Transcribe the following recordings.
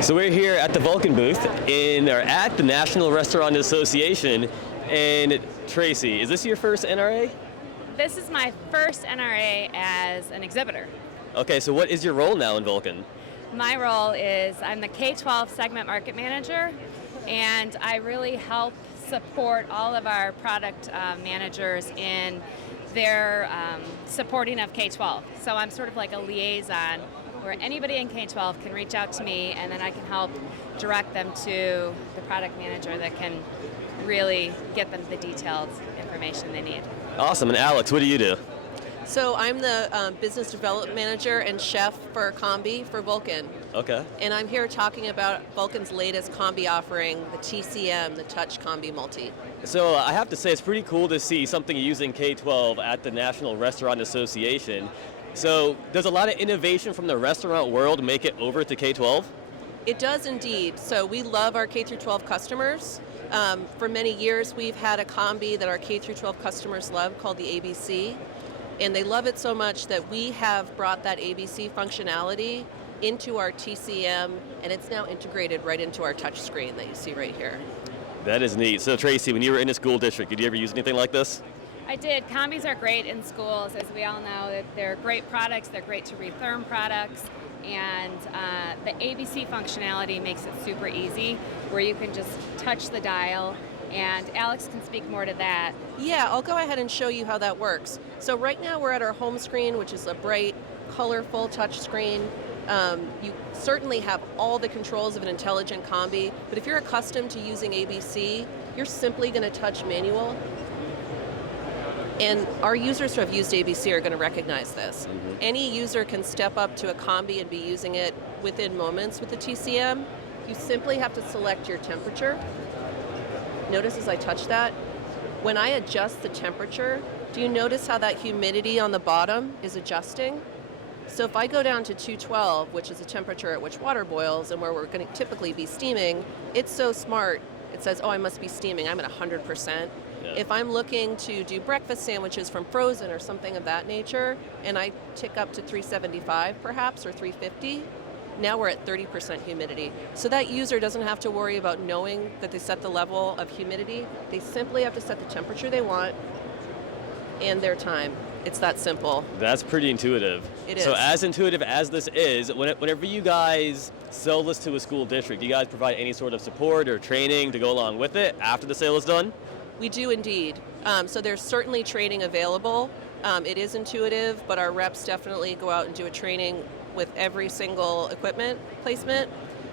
So we're here at the Vulcan booth at the National Restaurant Association. And Tracy, is this your first NRA? This is my first NRA as an exhibitor. Okay, so what is your role now in Vulcan? My role is I'm the K-12 segment market manager, and I really help support all of our product managers in their supporting of K-12. So I'm sort of like a liaison where anybody in K-12 can reach out to me, and then I can help direct them to the product manager that can really get them the detailed information they need. Awesome. And Alex, what do you do? So I'm the business development manager and chef for Combi for Vulcan. Okay. And I'm here talking about Vulcan's latest Combi offering, the TCM, the Touch Combi Multi. So I have to say it's pretty cool to see something using K-12 at the National Restaurant Association. So does a lot of innovation from the restaurant world make it over to K-12? It does indeed. So we love our K-12 customers. For many years we've had a Combi that our K-12 customers love called the ABC. And they love it so much that we have brought that ABC functionality into our TCM, and it's now integrated right into our touch screen that you see right here. That is neat. So Tracy, when you were in a school district, did you ever use anything like this? I did. Combis are great in schools, as we all know. That they're great products. They're great to retherm products. And the ABC functionality makes it super easy, where you can just touch the dial. And Alex can speak more to that. Yeah, I'll go ahead and show you how that works. So right now we're at our home screen, which is a bright, colorful touch screen. You certainly have all the controls of an intelligent Combi, but if you're accustomed to using ABC, you're simply going to touch manual. And our users who have used ABC are going to recognize this. Mm-hmm. Any user can step up to a Combi and be using it within moments with the TCM. You simply have to select your temperature. Notice as I touch that, when I adjust the temperature, do you notice how that humidity on the bottom is adjusting? So if I go down to 212, which is the temperature at which water boils and where we're going to typically be steaming, it's so smart. It says, oh, I must be steaming. I'm at 100%. Yeah. If I'm looking to do breakfast sandwiches from frozen or something of that nature, and I tick up to 375 perhaps, or 350, now we're at 30% humidity. So that user doesn't have to worry about knowing that they set the level of humidity. They simply have to set the temperature they want and their time. It's that simple. That's pretty intuitive. It is. So as intuitive as this is, whenever you guys sell this to a school district, do you guys provide any sort of support or training to go along with it after the sale is done? We do indeed. So there's certainly training available. It is intuitive, but our reps definitely go out and do a training with every single equipment placement.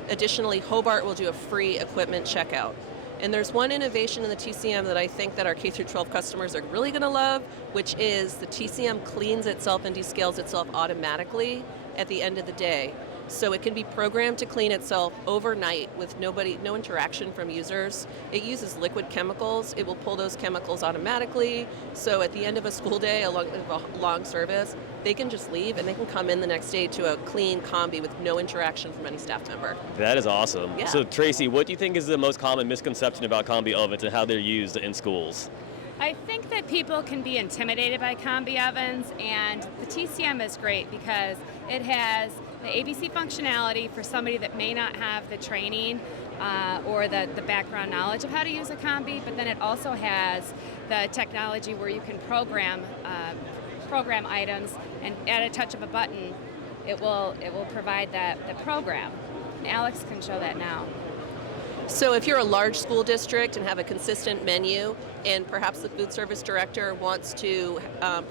Additionally, Hobart will do a free equipment checkout. And there's one innovation in the TCM that I think that our K-12 customers are really going to love, which is the TCM cleans itself and descales itself automatically at the end of the day. So it can be programmed to clean itself overnight with no interaction from users. It uses liquid chemicals. It will pull those chemicals automatically. So at the end of a school day, a long service, they can just leave and they can come in the next day to a clean Combi with no interaction from any staff member. That is awesome. Yeah. So Tracy, what do you think is the most common misconception about Combi ovens and how they're used in schools? I think that people can be intimidated by Combi ovens, and the TCM is great because it has the ABC functionality for somebody that may not have the training or the background knowledge of how to use a Combi, but then it also has the technology where you can program items, and at a touch of a button, it will provide the program. Alex can show that now. So if you're a large school district and have a consistent menu, and perhaps the food service director wants to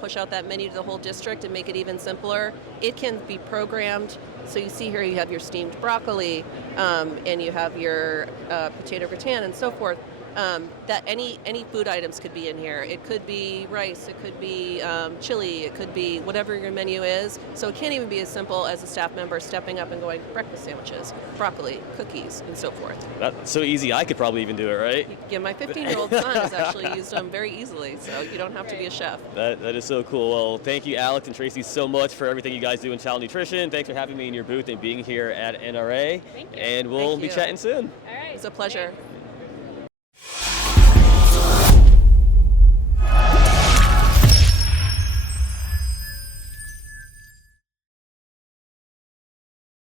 push out that menu to the whole district and make it even simpler, it can be programmed. So you see here you have your steamed broccoli, and you have your potato gratin and so forth. That any food items could be in here. It could be rice, it could be chili, it could be whatever your menu is. So it can't even be as simple as a staff member stepping up and going breakfast sandwiches, broccoli, cookies, and so forth. That's so easy, I could probably even do it, right? Yeah, my 15-year-old son has actually used them very easily, so you don't have to be a chef. That is so cool. Well, thank you, Alex and Tracy, so much for everything you guys do in child nutrition. Thanks for having me in your booth and being here at NRA. Thank you. And we'll be chatting soon. All right. It's a pleasure. Thanks.